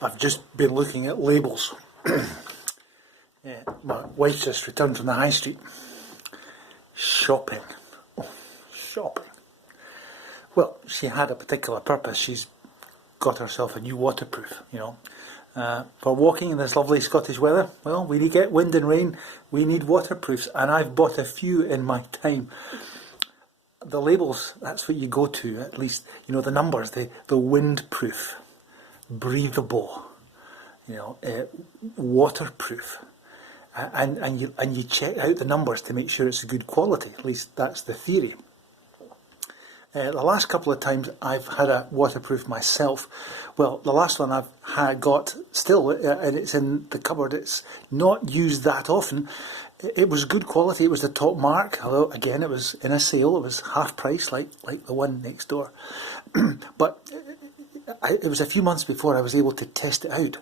I've just been looking at labels. My wife just returned from the high street. Shopping. Oh, shopping. Well, she had a particular purpose. She's got herself a new waterproof, for walking in this lovely Scottish weather. Well, we get wind and rain, we need waterproofs, and I've bought a few in my time. The labels, that's what you go to, at least, the numbers, the windproof, breathable, waterproof. And you check out the numbers to make sure it's good quality. At least that's the theory. The last couple of times I've had a waterproof myself. Well, the last one I've got still, and it's in the cupboard. It's not used that often. It was good quality. It was the top mark. Although again, it was in a sale. It was half price, like the one next door. But it was a few months before I was able to test it out.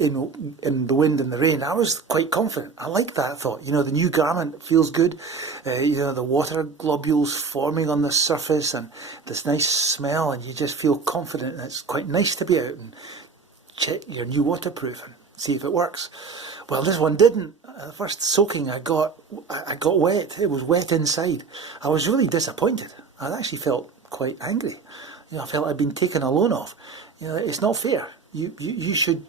In the wind and the rain, I was quite confident. I like that thought. The new garment feels good. The water globules forming on the surface and this nice smell, and you just feel confident. And it's quite nice to be out and check your new waterproof and see if it works. Well, this one didn't. The first soaking I got wet. It was wet inside. I was really disappointed. I actually felt quite angry. I felt I'd been taken a loan off. It's not fair. You should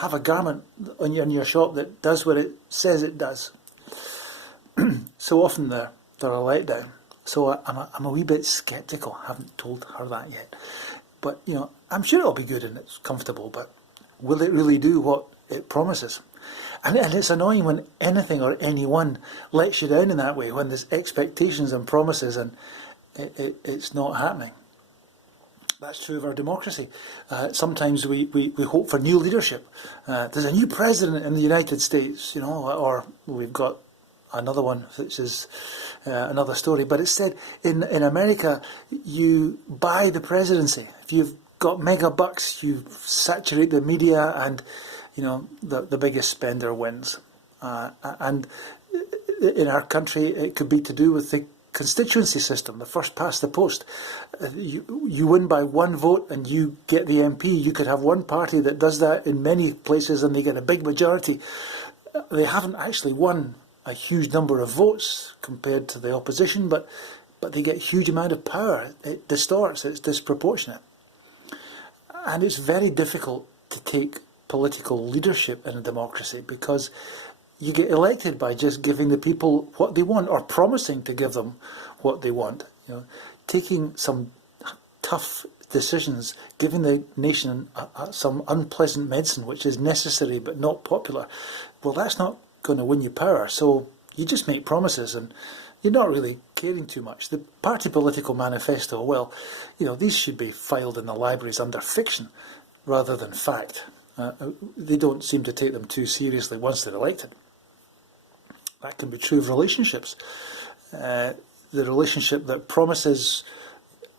have a garment in your shop that does what it says it does. So often they're a letdown. So I'm a wee bit sceptical. I haven't told her that yet. But, I'm sure it'll be good and it's comfortable, but will it really do what it promises? And it's annoying when anything or anyone lets you down in that way, when there's expectations and promises and it's not happening. That's true of our democracy. Sometimes we hope for new leadership. There's a new president in the United States, or we've got another one, which is another story. But it's said in America, you buy the presidency. If you've got mega bucks, you saturate the media, and the biggest spender wins. And in our country, it could be to do with the constituency system, the first past the post. You win by one vote and you get the MP. You could have one party that does that in many places and they get a big majority. They haven't actually won a huge number of votes compared to the opposition, but they get a huge amount of power. It distorts, it's disproportionate. And it's very difficult to take political leadership in a democracy because you get elected by just giving the people what they want or promising to give them what they want. Taking some tough decisions, giving the nation some unpleasant medicine, which is necessary but not popular. Well, that's not going to win you power. So you just make promises and you're not really caring too much. The party political manifesto, well, these should be filed in the libraries under fiction rather than fact. They don't seem to take them too seriously once they're elected. That can be true of relationships. The relationship that promises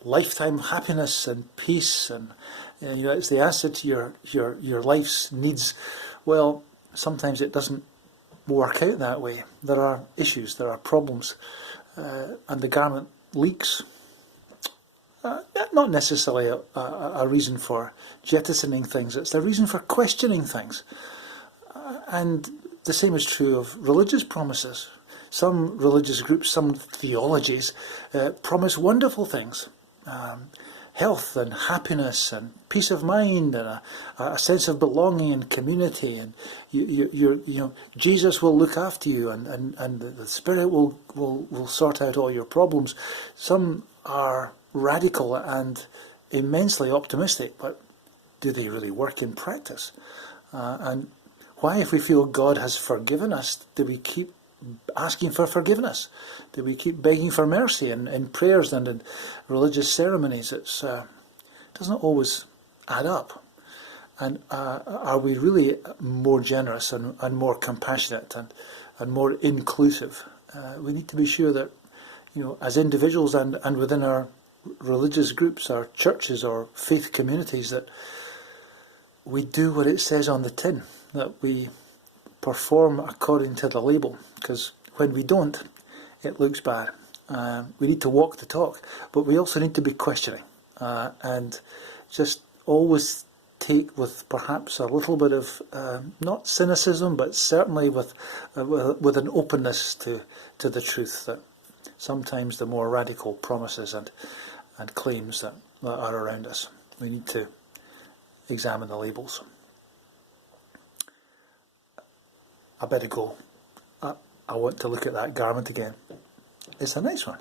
lifetime happiness and peace, and it's the answer to your life's needs. Well, sometimes it doesn't work out that way. There are issues, there are problems, and the garment leaks. Not necessarily a reason for jettisoning things. It's a reason for questioning things. And the same is true of religious promises. Some religious groups, some theologies promise wonderful things. Health and happiness and peace of mind and a sense of belonging and community, and Jesus will look after you and the Spirit will sort out all your problems. Some are radical and immensely optimistic, but do they really work in practice? And why, if we feel God has forgiven us, do we keep asking for forgiveness? Do we keep begging for mercy in prayers and in religious ceremonies? It doesn't always add up. And are we really more generous and more compassionate and more inclusive? We need to be sure that, as individuals and within our religious groups, our churches or faith communities, that we do what it says on the tin, that we perform according to the label, because when we don't, it looks bad. We need to walk the talk, but we also need to be questioning and just always take with perhaps a little bit of not cynicism, but certainly with an openness to the truth that sometimes the more radical promises and claims that are around us, we need to examine the labels. I better go. I want to look at that garment again. It's a nice one.